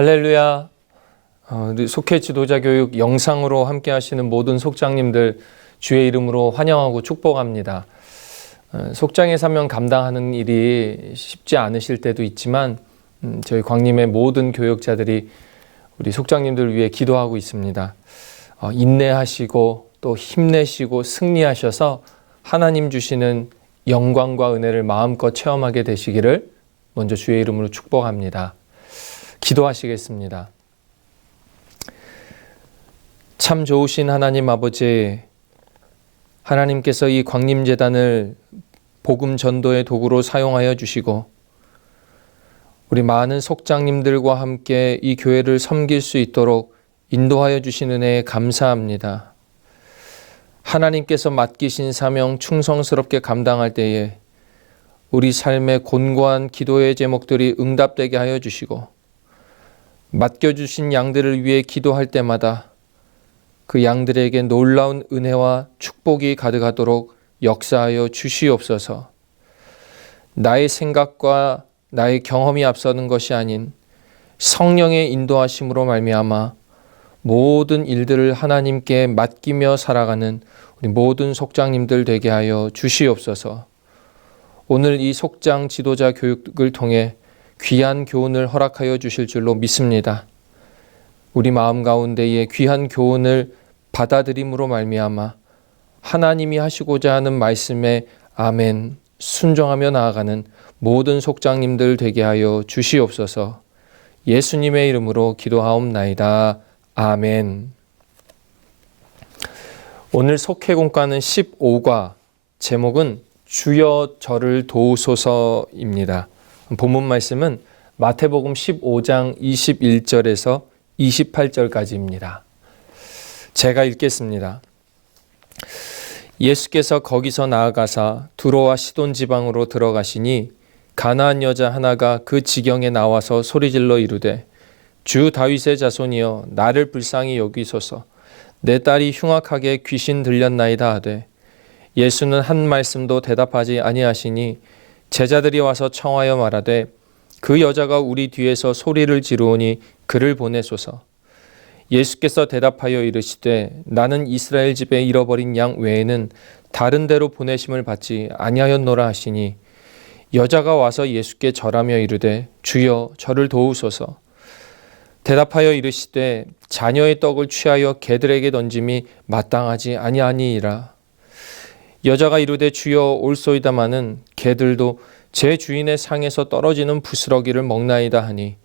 할렐루야. 우리 속회 지도자 교육 영상으로 함께 하시는 모든 속장님들 주의 이름으로 환영하고 축복합니다. 속장의 사명 감당하는 일이 쉽지 않으실 때도 있지만 저희 광림의 모든 교역자들이 우리 속장님들을 위해 기도하고 있습니다. 인내하시고 또 힘내시고 승리하셔서 하나님 주시는 영광과 은혜를 마음껏 체험하게 되시기를 먼저 주의 이름으로 축복합니다. 기도하시겠습니다. 참 좋으신 하나님 아버지, 하나님께서 이 광림재단을 복음 전도의 도구로 사용하여 주시고 우리 많은 속장님들과 함께 이 교회를 섬길 수 있도록 인도하여 주신 은혜에 감사합니다. 하나님께서 맡기신 사명 충성스럽게 감당할 때에 우리 삶의 곤고한 기도의 제목들이 응답되게 하여 주시고 맡겨주신 양들을 위해 기도할 때마다 그 양들에게 놀라운 은혜와 축복이 가득하도록 역사하여 주시옵소서. 나의 생각과 나의 경험이 앞서는 것이 아닌 성령의 인도하심으로 말미암아 모든 일들을 하나님께 맡기며 살아가는 우리 모든 속장님들 되게 하여 주시옵소서. 오늘 이 속장 지도자 교육을 통해 귀한 교훈을 허락하여 주실 줄로 믿습니다. 우리 마음 가운데에 귀한 교훈을 받아들임으로 말미암아 하나님이 하시고자 하는 말씀에 아멘 순종하며 나아가는 모든 속장님들 되게 하여 주시옵소서. 예수님의 이름으로 기도하옵나이다. 아멘. 오늘 속회공과는 15과 제목은 주여 저를 도우소서입니다. 본문 말씀은 마태복음 15장 21절에서 28절까지입니다. 제가 읽겠습니다. 예수께서 거기서 나아가사 두로와 시돈 지방으로 들어가시니 가나안 여자 하나가 그 지경에 나와서 소리질러 이르되 주 다윗의 자손이여 나를 불쌍히 여기소서. 내 딸이 흉악하게 귀신 들렸나이다 하되 예수는 한 말씀도 대답하지 아니하시니 제자들이 와서 청하여 말하되 그 여자가 우리 뒤에서 소리를 지르오니 그를 보내소서. 예수께서 대답하여 이르시되 나는 이스라엘 집에 잃어버린 양 외에는 다른 데로 보내심을 받지 아니하였노라 하시니 여자가 와서 예수께 절하며 이르되 주여 저를 도우소서. 대답하여 이르시되 자녀의 떡을 취하여 개들에게 던짐이 마땅하지 아니하니이라. 여자가 이르되 주여 올소이다마는 개들도 제 주인의 상에서 떨어지는 부스러기를 먹나이다 하니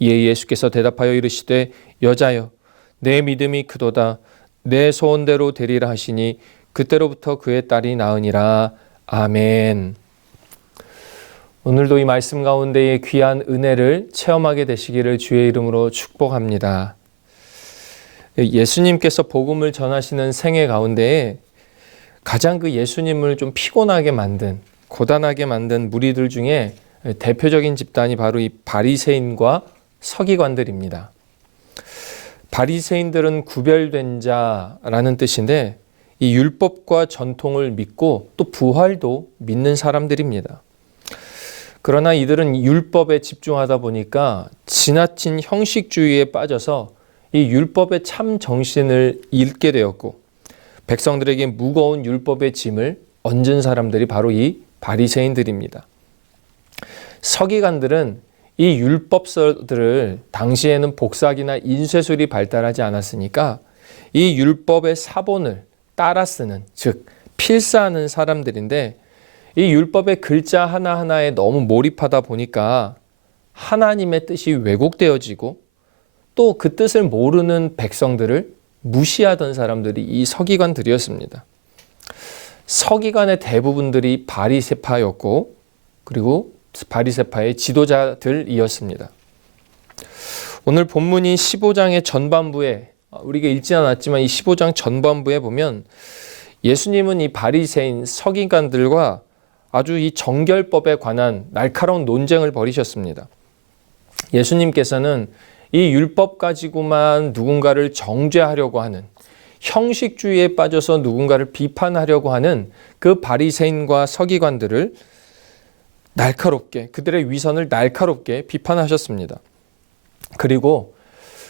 이에 예수께서 대답하여 이르시되 여자여 내 믿음이 크도다. 내 소원대로 되리라 하시니 그때로부터 그의 딸이 나으니라. 아멘. 오늘도 이 말씀 가운데의 귀한 은혜를 체험하게 되시기를 주의 이름으로 축복합니다. 예수님께서 복음을 전하시는 생애 가운데에 가장 그 예수님을 좀 피곤하게 만든, 고단하게 만든 무리들 중에 대표적인 집단이 바로 이 바리새인과 서기관들입니다. 바리새인들은 구별된 자라는 뜻인데 이 율법과 전통을 믿고 또 부활도 믿는 사람들입니다. 그러나 이들은 율법에 집중하다 보니까 지나친 형식주의에 빠져서 이 율법의 참 정신을 잃게 되었고 백성들에게 무거운 율법의 짐을 얹은 사람들이 바로 이 바리새인들입니다. 서기관들은 이 율법서들을 당시에는 복사기나 인쇄술이 발달하지 않았으니까 이 율법의 사본을 따라 쓰는, 즉 필사하는 사람들인데 이 율법의 글자 하나하나에 너무 몰입하다 보니까 하나님의 뜻이 왜곡되어지고 또 그 뜻을 모르는 백성들을 무시하던 사람들이 이 서기관들이었습니다. 서기관의 대부분들이 바리새파였고 그리고 바리새파의 지도자들이었습니다. 오늘 본문이 15장의 전반부에 우리가 읽지 않았지만 이 15장 전반부에 보면 예수님은 이 바리새인 서기관들과 아주 이 정결법에 관한 날카로운 논쟁을 벌이셨습니다. 예수님께서는 이 율법 가지고만 누군가를 정죄하려고 하는 형식주의에 빠져서 누군가를 비판하려고 하는 그 바리새인과 서기관들을 날카롭게 그들의 위선을 날카롭게 비판하셨습니다. 그리고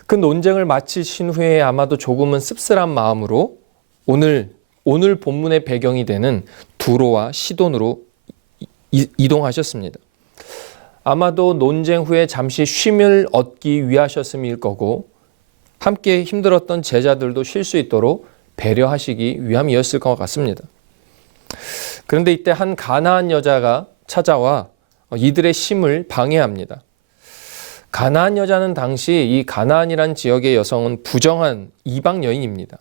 그 논쟁을 마치신 후에 아마도 조금은 씁쓸한 마음으로 오늘 본문의 배경이 되는 두로와 시돈으로 이동하셨습니다. 아마도 논쟁 후에 잠시 쉼을 얻기 위하셨음일 거고 함께 힘들었던 제자들도 쉴 수 있도록 배려하시기 위함이었을 것 같습니다. 그런데 이때 한 가나안 여자가 찾아와 이들의 쉼을 방해합니다. 가나안 여자는 당시 이 가나안이란 지역의 여성은 부정한 이방 여인입니다.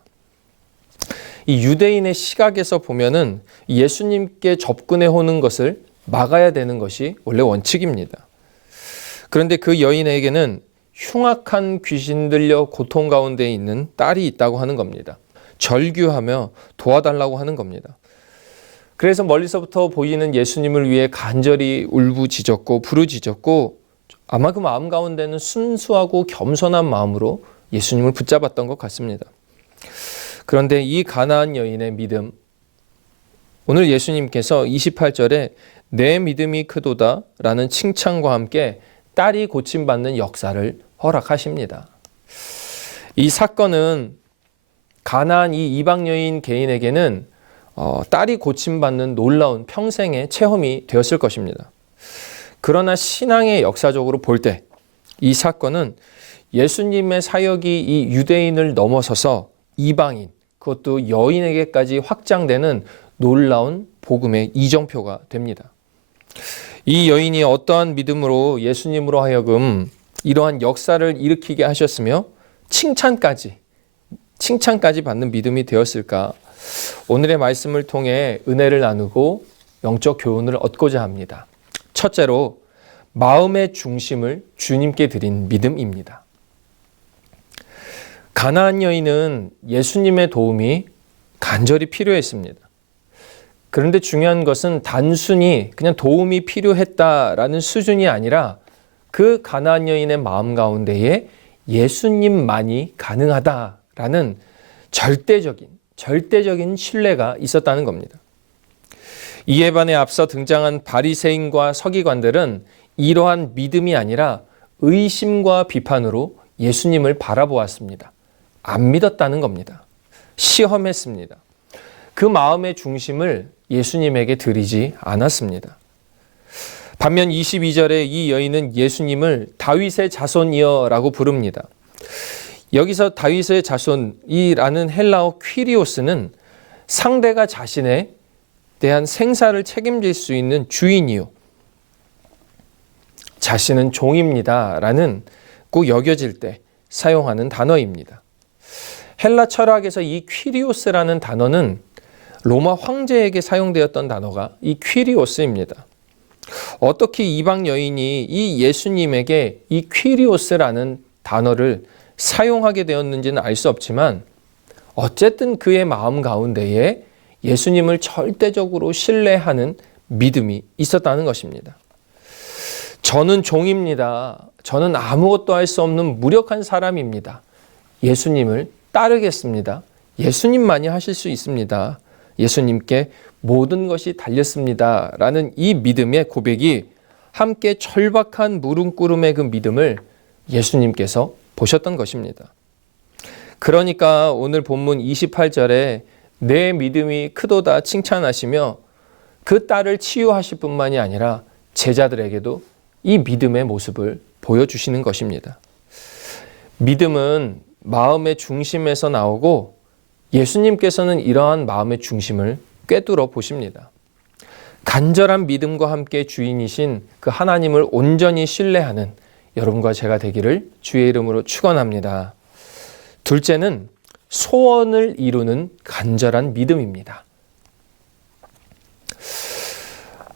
이 유대인의 시각에서 보면은 예수님께 접근해 오는 것을 막아야 되는 것이 원래 원칙입니다. 그런데 그 여인에게는 흉악한 귀신 들려 고통 가운데 있는 딸이 있다고 하는 겁니다. 절규하며 도와달라고 하는 겁니다. 그래서 멀리서부터 보이는 예수님을 위해 간절히 울부짖었고 부르짖었고 아마 그 마음 가운데는 순수하고 겸손한 마음으로 예수님을 붙잡았던 것 같습니다. 그런데 이 가나안 여인의 믿음, 오늘 예수님께서 28절에 내 믿음이 크도다 라는 칭찬과 함께 딸이 고침받는 역사를 허락하십니다. 이 사건은 가나안 이 이방 여인 개인에게는 딸이 고침받는 놀라운 평생의 체험이 되었을 것입니다. 그러나 신앙의 역사적으로 볼 때 이 사건은 예수님의 사역이 이 유대인을 넘어서서 이방인, 그것도 여인에게까지 확장되는 놀라운 복음의 이정표가 됩니다. 이 여인이 어떠한 믿음으로 예수님으로 하여금 이러한 역사를 일으키게 하셨으며 칭찬까지 받는 믿음이 되었을까? 오늘의 말씀을 통해 은혜를 나누고 영적 교훈을 얻고자 합니다. 첫째로 마음의 중심을 주님께 드린 믿음입니다. 가나안 여인은 예수님의 도움이 간절히 필요했습니다. 그런데 중요한 것은 단순히 그냥 도움이 필요했다라는 수준이 아니라 그 가나안 여인의 마음 가운데에 예수님만이 가능하다라는 절대적인 신뢰가 있었다는 겁니다. 이에 반해 앞서 등장한 바리새인과 서기관들은 이러한 믿음이 아니라 의심과 비판으로 예수님을 바라보았습니다. 안 믿었다는 겁니다. 시험했습니다. 그 마음의 중심을 예수님에게 드리지 않았습니다. 반면 22절에 이 여인은 예수님을 다윗의 자손이여라고 부릅니다. 여기서 다윗의 자손이라는 헬라어 퀴리오스는 상대가 자신에 대한 생사를 책임질 수 있는 주인이요, 자신은 종입니다 라는 꼭 여겨질 때 사용하는 단어입니다. 헬라 철학에서 이 퀴리오스라는 단어는 로마 황제에게 사용되었던 단어가 이 퀴리오스입니다. 어떻게 이방 여인이 이 예수님에게 이 퀴리오스라는 단어를 사용하게 되었는지는 알 수 없지만 어쨌든 그의 마음 가운데에 예수님을 절대적으로 신뢰하는 믿음이 있었다는 것입니다. 저는 종입니다. 저는 아무것도 할 수 없는 무력한 사람입니다. 예수님을 따르겠습니다. 예수님만이 하실 수 있습니다. 예수님께 모든 것이 달렸습니다. 라는 이 믿음의 고백이 함께 절박한 물음꾸름의 그 믿음을 예수님께서 보셨던 것입니다. 그러니까 오늘 본문 28절에 내 믿음이 크도다 칭찬하시며 그 딸을 치유하실 뿐만이 아니라 제자들에게도 이 믿음의 모습을 보여주시는 것입니다. 믿음은 마음의 중심에서 나오고 예수님께서는 이러한 마음의 중심을 꿰뚫어 보십니다. 간절한 믿음과 함께 주인이신 그 하나님을 온전히 신뢰하는 여러분과 제가 되기를 주의 이름으로 축원합니다. 둘째는 소원을 이루는 간절한 믿음입니다.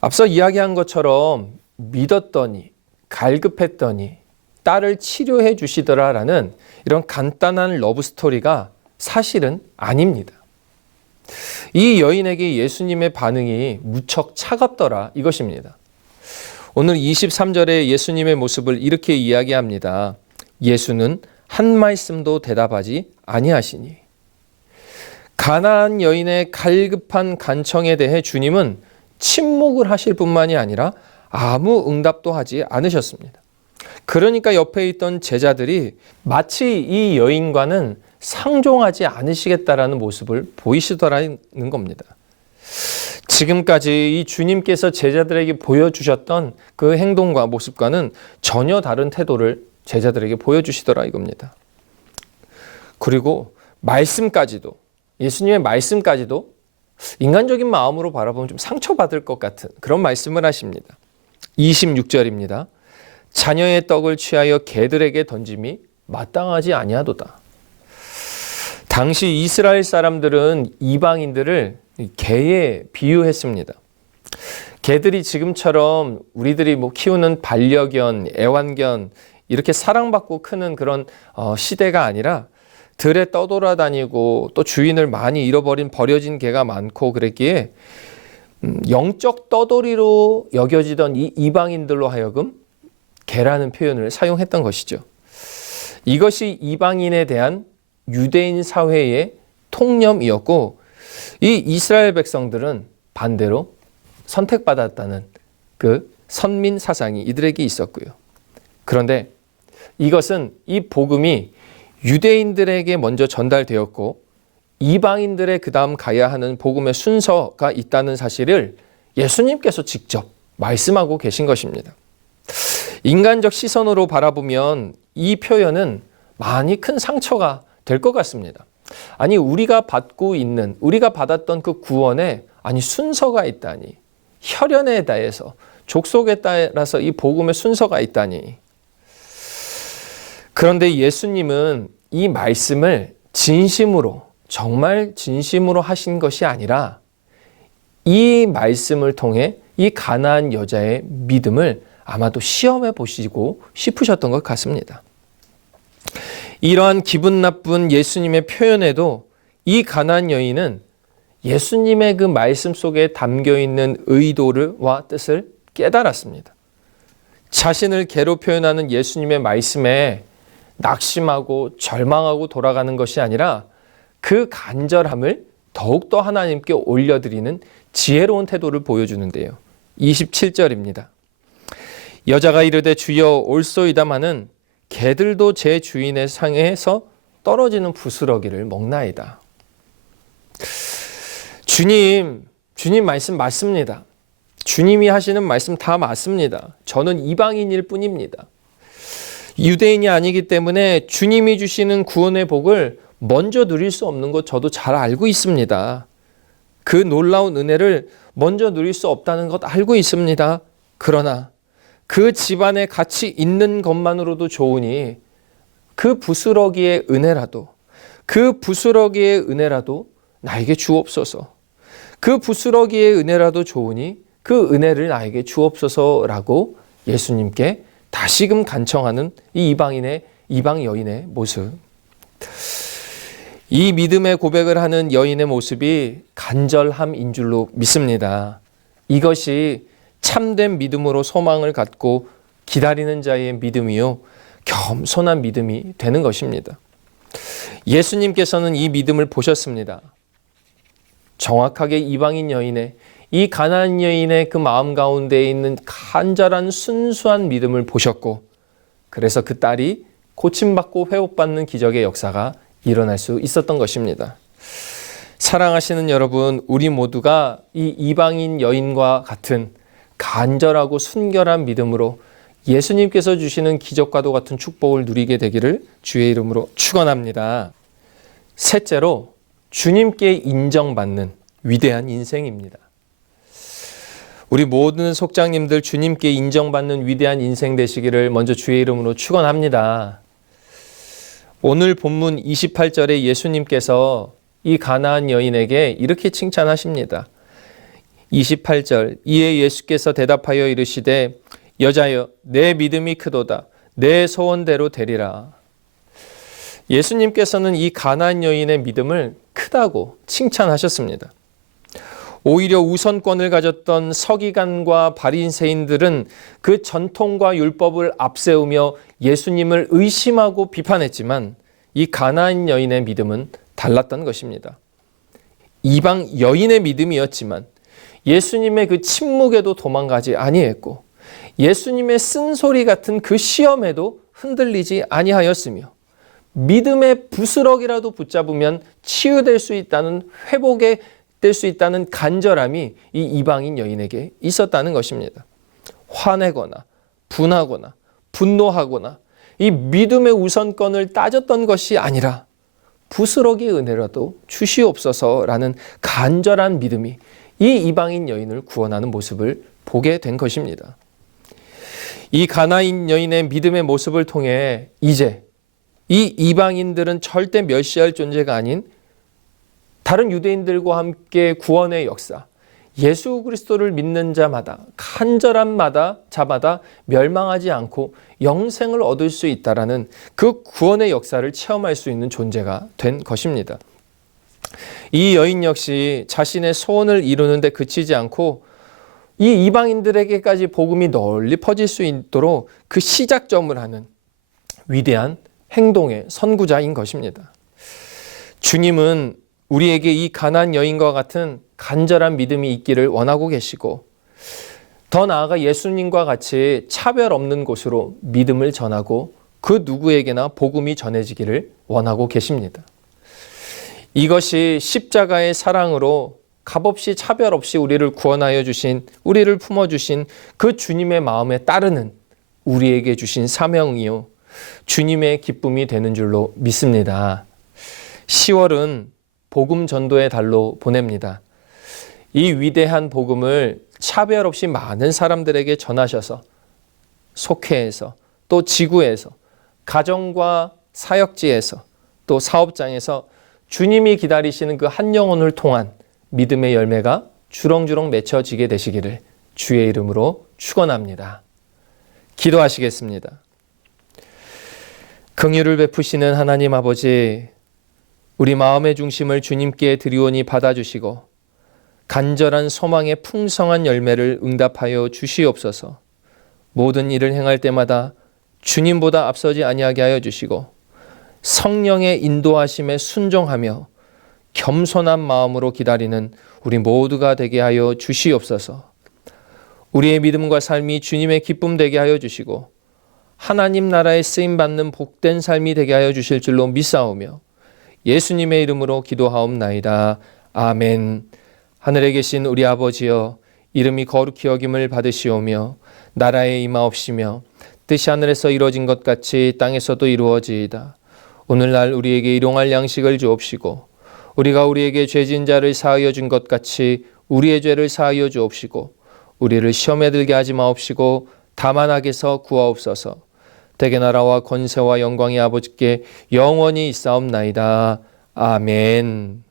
앞서 이야기한 것처럼 믿었더니 갈급했더니 딸을 치료해 주시더라라는 이런 간단한 러브스토리가 사실은 아닙니다. 이 여인에게 예수님의 반응이 무척 차갑더라 이것입니다. 오늘 23절에 예수님의 모습을 이렇게 이야기합니다. 예수는 한 말씀도 대답하지 아니하시니. 가나안 여인의 갈급한 간청에 대해 주님은 침묵을 하실 뿐만이 아니라 아무 응답도 하지 않으셨습니다. 그러니까 옆에 있던 제자들이 마치 이 여인과는 상종하지 않으시겠다라는 모습을 보이시더라는 겁니다. 지금까지 이 주님께서 제자들에게 보여주셨던 그 행동과 모습과는 전혀 다른 태도를 제자들에게 보여주시더라 이겁니다. 그리고 말씀까지도, 예수님의 말씀까지도 인간적인 마음으로 바라보면 좀 상처받을 것 같은 그런 말씀을 하십니다. 26절입니다. 자녀의 떡을 취하여 개들에게 던짐이 마땅하지 아니하도다. 당시 이스라엘 사람들은 이방인들을 개에 비유했습니다. 개들이 지금처럼 우리들이 키우는 반려견, 애완견 이렇게 사랑받고 크는 그런 시대가 아니라 들에 떠돌아다니고 또 주인을 많이 잃어버린 버려진 개가 많고 그랬기에 영적 떠돌이로 여겨지던 이 이방인들로 하여금 개라는 표현을 사용했던 것이죠. 이것이 이방인에 대한 유대인 사회의 통념이었고 이 이스라엘 백성들은 반대로 선택받았다는 그 선민 사상이 이들에게 있었고요. 그런데 이것은 이 복음이 유대인들에게 먼저 전달되었고 이방인들의 그 다음 가야 하는 복음의 순서가 있다는 사실을 예수님께서 직접 말씀하고 계신 것입니다. 인간적 시선으로 바라보면 이 표현은 많이 큰 상처가 될 것 같습니다. 아니 우리가 받았던 그 구원에 순서가 있다니, 혈연에 대해서 족속에 따라서 이 복음의 순서가 있다니. 그런데 예수님은 이 말씀을 진심으로, 정말 진심으로 하신 것이 아니라 이 말씀을 통해 이 가나안 여자의 믿음을 아마도 시험해 보시고 싶으셨던 것 같습니다. 이러한 기분 나쁜 예수님의 표현에도 이 가나안 여인은 예수님의 그 말씀 속에 담겨 있는 의도와 뜻을 깨달았습니다. 자신을 개로 표현하는 예수님의 말씀에 낙심하고 절망하고 돌아가는 것이 아니라 그 간절함을 더욱더 하나님께 올려드리는 지혜로운 태도를 보여주는데요. 27절입니다. 여자가 이르되 주여 올소이다마는 개들도 제 주인의 상에서 떨어지는 부스러기를 먹나이다. 주님 말씀 맞습니다. 주님이 하시는 말씀 다 맞습니다. 저는 이방인일 뿐입니다. 유대인이 아니기 때문에 주님이 주시는 구원의 복을 먼저 누릴 수 없는 것 저도 잘 알고 있습니다. 그 놀라운 은혜를 먼저 누릴 수 없다는 것 알고 있습니다. 그러나 그 집안에 같이 있는 것만으로도 좋으니 그 부스러기의 은혜라도 나에게 주옵소서. 그 부스러기의 은혜라도 좋으니 그 은혜를 나에게 주옵소서라고 예수님께 다시금 간청하는 이 이방 여인의 모습. 이 믿음의 고백을 하는 여인의 모습이 간절함인 줄로 믿습니다. 이것이 참된 믿음으로 소망을 갖고 기다리는 자의 믿음이요 겸손한 믿음이 되는 것입니다. 예수님께서는 이 믿음을 보셨습니다. 정확하게 이방인 여인의, 이 가나안 여인의 그 마음 가운데에 있는 간절한 순수한 믿음을 보셨고, 그래서 그 딸이 고침받고 회복받는 기적의 역사가 일어날 수 있었던 것입니다. 사랑하시는 여러분, 우리 모두가 이 이방인 여인과 같은 간절하고 순결한 믿음으로 예수님께서 주시는 기적과도 같은 축복을 누리게 되기를 주의 이름으로 축원합니다. 셋째로, 주님께 인정받는 위대한 인생입니다. 우리 모든 속장님들 주님께 인정받는 위대한 인생 되시기를 먼저 주의 이름으로 축원합니다. 오늘 본문 28절에 예수님께서 이 가나안 여인에게 이렇게 칭찬하십니다. 28절, 이에 예수께서 대답하여 이르시되 여자여 내 믿음이 크도다. 내 소원대로 되리라. 예수님께서는 이 가나안 여인의 믿음을 크다고 칭찬하셨습니다. 오히려 우선권을 가졌던 서기관과 바리새인들은 그 전통과 율법을 앞세우며 예수님을 의심하고 비판했지만 이 가나안 여인의 믿음은 달랐던 것입니다. 이방 여인의 믿음이었지만 예수님의 그 침묵에도 도망가지 아니했고 예수님의 쓴소리 같은 그 시험에도 흔들리지 아니하였으며 믿음의 부스럭이라도 붙잡으면 치유될 수 있다는, 회복이 될 수 있다는 간절함이 이 이방인 여인에게 있었다는 것입니다. 화내거나 분하거나 분노하거나 이 믿음의 우선권을 따졌던 것이 아니라 부스러기 은혜라도 주시옵소서라는 간절한 믿음이 이 이방인 여인을 구원하는 모습을 보게 된 것입니다. 이 가나안 여인의 믿음의 모습을 통해 이제 이 이방인들은 절대 멸시할 존재가 아닌 다른 유대인들과 함께 구원의 역사, 예수 그리스도를 믿는 자마다, 간절한 자마다 멸망하지 않고 영생을 얻을 수 있다라는 그 구원의 역사를 체험할 수 있는 존재가 된 것입니다. 이 여인 역시 자신의 소원을 이루는 데 그치지 않고 이 이방인들에게까지 복음이 널리 퍼질 수 있도록 그 시작점을 하는 위대한 행동의 선구자인 것입니다. 주님은 우리에게 이 가나안 여인과 같은 간절한 믿음이 있기를 원하고 계시고, 더 나아가 예수님과 같이 차별 없는 곳으로 믿음을 전하고 그 누구에게나 복음이 전해지기를 원하고 계십니다. 이것이 십자가의 사랑으로 값없이 차별 없이 우리를 구원하여 주신, 우리를 품어주신 그 주님의 마음에 따르는 우리에게 주신 사명이요, 주님의 기쁨이 되는 줄로 믿습니다. 10월은 복음 전도의 달로 보냅니다. 이 위대한 복음을 차별 없이 많은 사람들에게 전하셔서 속회에서, 또 지구에서, 가정과 사역지에서, 또 사업장에서 주님이 기다리시는 그 한 영혼을 통한 믿음의 열매가 주렁주렁 맺혀지게 되시기를 주의 이름으로 축원합니다. 기도하시겠습니다. 긍휼을 베푸시는 하나님 아버지, 우리 마음의 중심을 주님께 드리오니 받아주시고 간절한 소망의 풍성한 열매를 응답하여 주시옵소서. 모든 일을 행할 때마다 주님보다 앞서지 아니하게 하여 주시고 성령의 인도하심에 순종하며 겸손한 마음으로 기다리는 우리 모두가 되게 하여 주시옵소서. 우리의 믿음과 삶이 주님의 기쁨 되게 하여 주시고 하나님 나라에 쓰임받는 복된 삶이 되게 하여 주실 줄로 믿사오며 예수님의 이름으로 기도하옵나이다. 아멘. 하늘에 계신 우리 아버지여, 이름이 거룩히 여김을 받으시오며 나라에 임하옵시며 뜻이 하늘에서 이루어진 것 같이 땅에서도 이루어지이다. 오늘날 우리에게 일용할 양식을 주옵시고 우리가 우리에게 죄진 자를 사하여 준 것 같이 우리의 죄를 사하여 주옵시고 우리를 시험에 들게 하지 마옵시고 다만 악에서 구하옵소서. 대개 나라와 권세와 영광이 아버지께 영원히 있사옵나이다. 아멘.